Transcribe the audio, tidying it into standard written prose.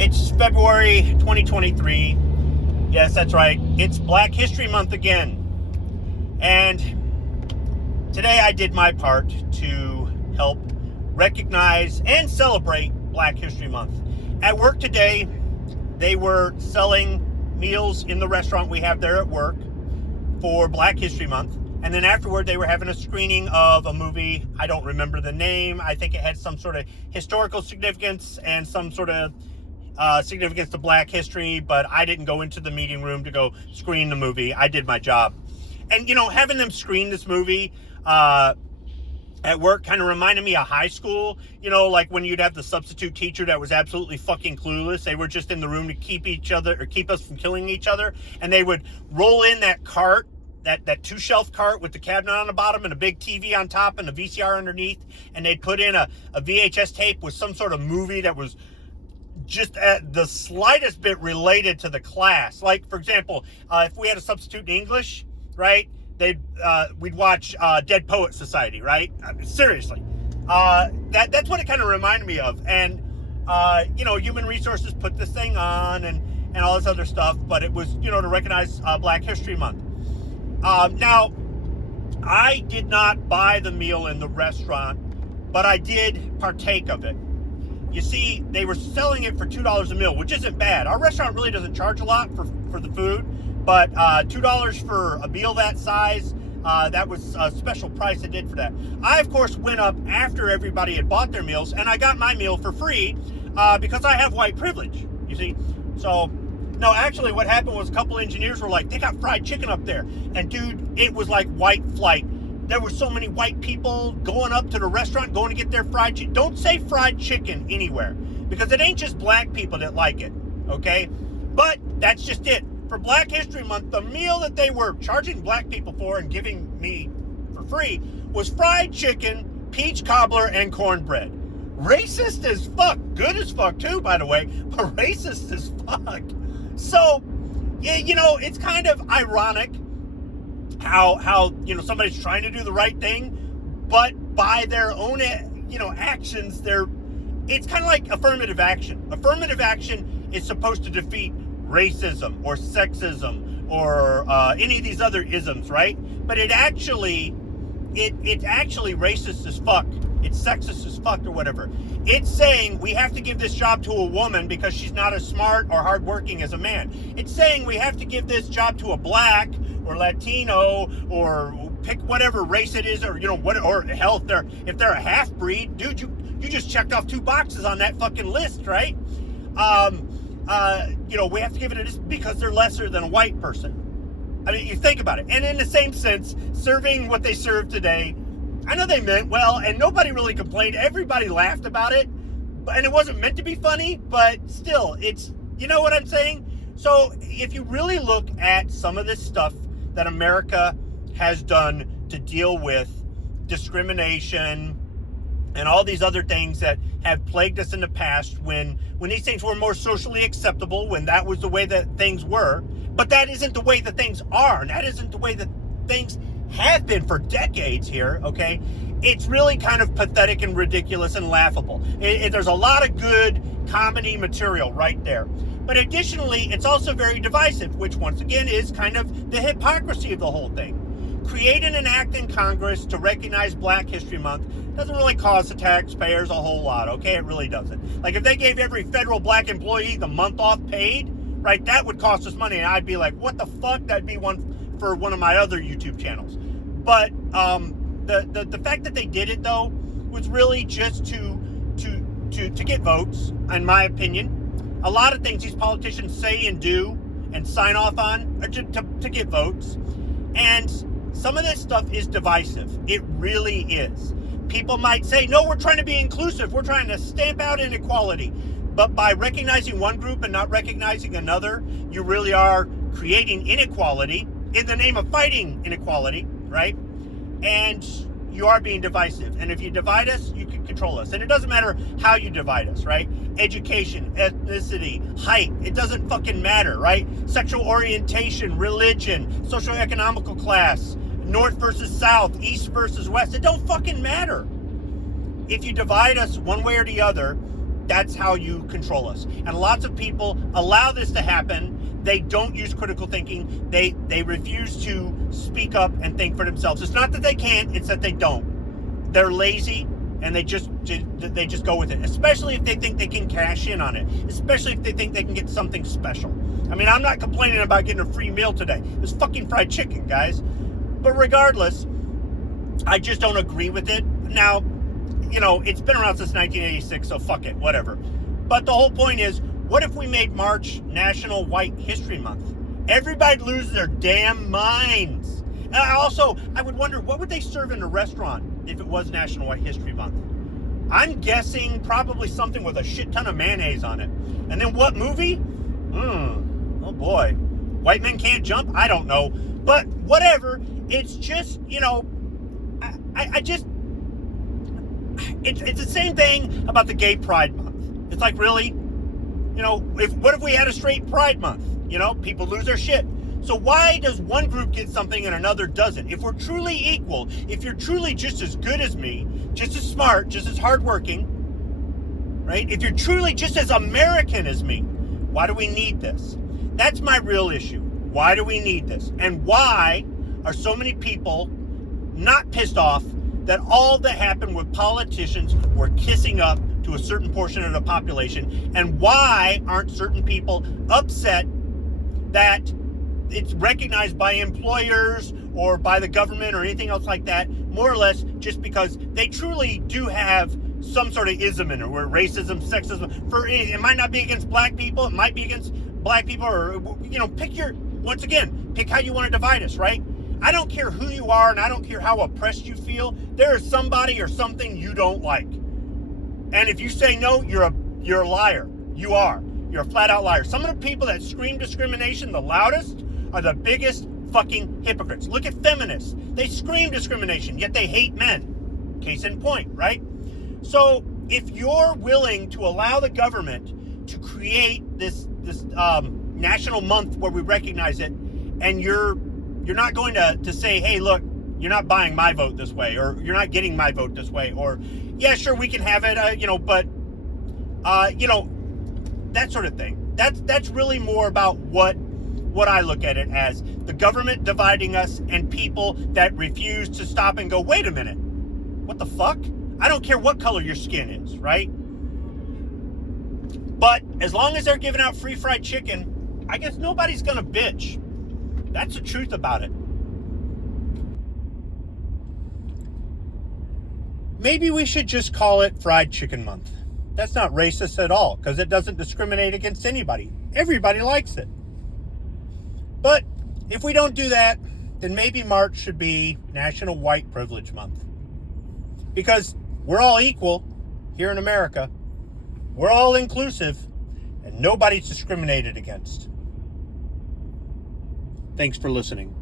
It's February 2023. Yes, that's right. It's Black History Month again. And today I did my part to help recognize and celebrate Black History Month. At work today, they were selling meals in the restaurant we have there at work for Black History Month. And then afterward, they were having a screening of a movie. I don't remember the name. I think it had some sort of historical significance and some sort of significance to Black history, but I didn't go into the meeting room to go screen the movie. I did my job. And, you know, having them screen this movie at work kind of reminded me of high school. You know, like when you'd have the substitute teacher that was absolutely fucking clueless. They were just in the room to keep us from killing each other. And they would roll in that cart, that two-shelf cart with the cabinet on the bottom and a big TV on top and a VCR underneath. And they'd put in a VHS tape with some sort of movie that was just at the slightest bit related to the class. Like, for example, if we had a substitute in English, right, we'd watch Dead Poet Society, right? I mean, seriously. That's what it kind of reminded me of. And, you know, Human Resources put this thing on and all this other stuff, but it was, you know, to recognize Black History Month. Now, I did not buy the meal in the restaurant, but I did partake of it. You see, they were selling it for $2 a meal, which isn't bad. Our restaurant really doesn't charge a lot for the food, but $2 for a meal that size, that was a special price I did for that. I, of course, went up after everybody had bought their meals, and I got my meal for free because I have white privilege, you see. So, no, actually what happened was a couple engineers were like, they got fried chicken up there. And, dude, it was like white flight. There were so many white people going up to the restaurant, going to get their fried chicken. Don't say fried chicken anywhere, because it ain't just black people that like it, okay? But that's just it. For Black History Month, the meal that they were charging black people for and giving me for free was fried chicken, peach cobbler, and cornbread. Racist as fuck. Good as fuck, too, by the way, but racist as fuck. So, you know, it's kind of ironic how you know, somebody's trying to do the right thing, but by their own, you know, actions, it's kind of like affirmative action. Affirmative action is supposed to defeat racism or sexism or any of these other isms, right? But it's actually racist as fuck. It's sexist as fuck or whatever. It's saying we have to give this job to a woman because she's not as smart or hardworking as a man. It's saying we have to give this job to a black or Latino or pick whatever race it is, or, you know, what, or hell, if they're a half-breed, dude, you just checked off 2 boxes on that fucking list, right? You know, we have to give it to this because they're lesser than a white person. I mean, you think about it. And in the same sense, serving what they serve today, I know they meant well, and nobody really complained. Everybody laughed about it, and it wasn't meant to be funny, but still, it's, you know what I'm saying? So if you really look at some of this stuff that America has done to deal with discrimination and all these other things that have plagued us in the past, when these things were more socially acceptable, when that was the way that things were, but that isn't the way that things are, and that isn't the way that things have been for decades here, okay? It's really kind of pathetic and ridiculous and laughable. There's a lot of good comedy material right there. But additionally, it's also very divisive, which once again is kind of the hypocrisy of the whole thing. Creating an act in Congress to recognize Black History Month doesn't really cost the taxpayers a whole lot, okay? It really doesn't. Like, if they gave every federal black employee the month off paid, right, that would cost us money, and I'd be like, what the fuck? That'd be one for one of my other YouTube channels. But the fact that they did it, though, was really just to get votes, in my opinion. A lot of things these politicians say and do and sign off on are to get votes. And some of this stuff is divisive. It really is. People might say, no, we're trying to be inclusive. We're trying to stamp out inequality. But by recognizing one group and not recognizing another, you really are creating inequality in the name of fighting inequality, right? And you are being divisive. And if you divide us, you can control us. And it doesn't matter how you divide us, right? Education, ethnicity, height, it doesn't fucking matter, right? Sexual orientation, religion, socioeconomical class, north versus south, east versus west, it don't fucking matter. If you divide us one way or the other, that's how you control us. And lots of people allow this to happen. They don't use critical thinking. They refuse to speak up and think for themselves. It's not that they can't, it's that they don't. They're lazy and they just go with it, especially if they think they can cash in on it, especially if they think they can get something special. I mean, I'm not complaining about getting a free meal today. It's fucking fried chicken, guys. But regardless, I just don't agree with it. Now, it's been around since 1986, so fuck it, whatever. But the whole point is, what if we made March National White History Month? Everybody'd lose their damn minds. And I would wonder, what would they serve in a restaurant if it was National White History Month? I'm guessing probably something with a shit ton of mayonnaise on it. And then what movie? Oh boy. White Men Can't Jump? I don't know. But whatever. It's just, it's the same thing about the Gay Pride Month. It's like, really? What if we had a straight Pride Month? People lose their shit. So why does one group get something and another doesn't? If we're truly equal, if you're truly just as good as me, just as smart, just as hardworking, right? If you're truly just as American as me, why do we need this? That's my real issue. Why do we need this? And why are so many people not pissed off that all that happened with politicians were kissing up to a certain portion of the population? And why aren't certain people upset that it's recognized by employers or by the government or anything else like that, more or less just because they truly do have some sort of ism in it, where racism, sexism, it might not be against black people, it might be against black people, or, pick how you want to divide us, right? I don't care who you are, and I don't care how oppressed you feel. There is somebody or something you don't like. And if you say no, you're a liar. You are. You're a flat-out liar. Some of the people that scream discrimination the loudest are the biggest fucking hypocrites. Look at feminists. They scream discrimination, yet they hate men. Case in point, right? So if you're willing to allow the government to create this national month where we recognize it, and you're not going to say, hey, look, you're not buying my vote this way, or you're not getting my vote this way, or, yeah, sure, we can have it, but that sort of thing. That's really more about what I look at it as: the government dividing us and people that refuse to stop and go, wait a minute, what the fuck? I don't care what color your skin is, right? But as long as they're giving out free fried chicken, I guess nobody's gonna bitch. That's the truth about it. Maybe we should just call it Fried Chicken Month. That's not racist at all, because it doesn't discriminate against anybody. Everybody likes it. But if we don't do that, then maybe March should be National White Privilege Month. Because we're all equal here in America. We're all inclusive, and nobody's discriminated against. Thanks for listening.